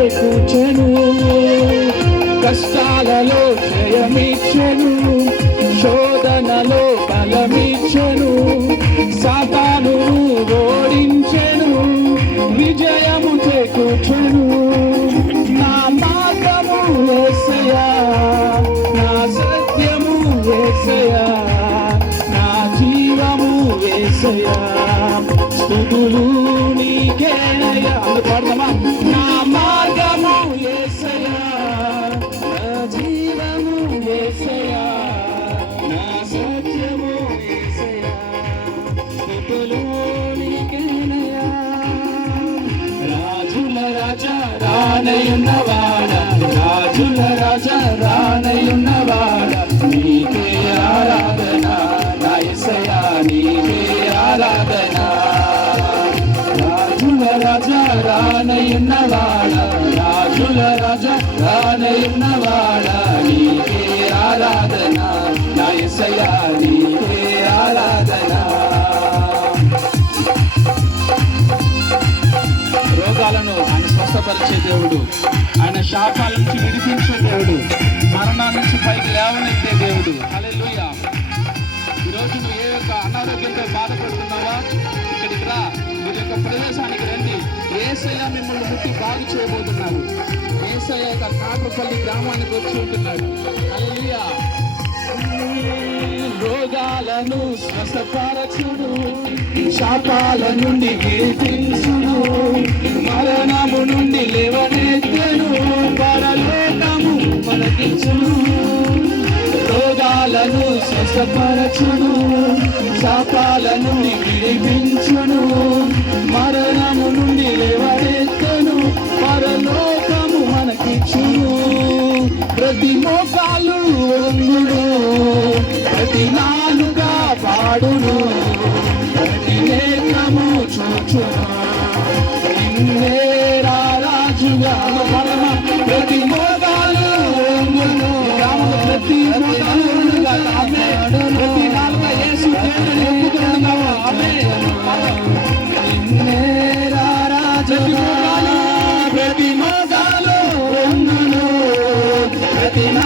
చేకూర్చెను కష్టాలలో జయమిచ్చను. శోధనలో బలమిచ్చను. సాతాను ఓడించెను. విజయము చేకూర్చెను నా మార్గము యేసయ్యా నా సత్యము యేసయ్యా నా జీవము యేసయ్యా స్థుతులు నీకేనయ్యా అందుకు పాడదామా? స్తుతులు రాజుల రాజా రానయున్నవాడ రాజుల రాజా రానయున్నవాడ నీకే ఆరాధన నాయసయా నీకే ఆరాధన. రాజుల రాజా రానయున్నవాడ రాజుల రాజా రానయున్నవాడ నీకే ఆరాధన నాయసయా నీకే ఆరాధన. స్వస్థపరిచే దేవుడు. ఆయన శాపాల నుంచి విడిపించే దేవుడు. మరణాల నుంచి పైకి లేవనెత్తే దేవుడు. హల్లెలూయా. ఈరోజు నువ్వు ఏ యొక్క అనారోగ్యంతో బాధపడుతున్నావా? ఇక్కడికి రా. మీరు యొక్క ప్రదేశానికి రండి. ఏసయ్య మిమ్మల్ని ముట్టి బాగు చేయబోతున్నారు ఏసయ్య యొక్క కాకపల్లి గ్రామానికి వచ్చి ఉంటున్నాడు. హల్లెలూయా. రోగాలను స్వస్థపరచుడు. శాపాల నుండి విడిపించుడు స్వస్థపరచును శాపాల నుండి విడిపించును మరణము నుండి లేవనెత్తను పరలోకము మనకిచ్చును. ప్రతి మోకాలు వంగును ప్రతి నాలుక పాడును ప్రతి నేత్రము చూచును. రాజుగా ప్రతి మోగాలు ప్రతి మోగాలు వంగును ప్రతి నా